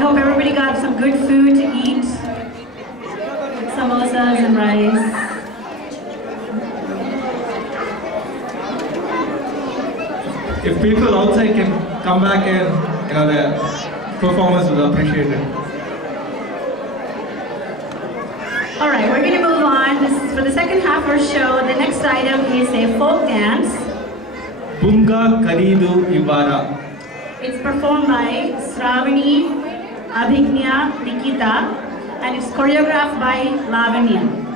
I hope everybody got some good food to eat. Samosas and rice. If people outside can come back and the performance will appreciate it. All right, we're going to move on. This is for the second half of our show. The next item is a folk dance. Bunga Karidu Ibara. It's performed by Sravani, Abhignya, Nikita, and it's choreographed by Lavanya.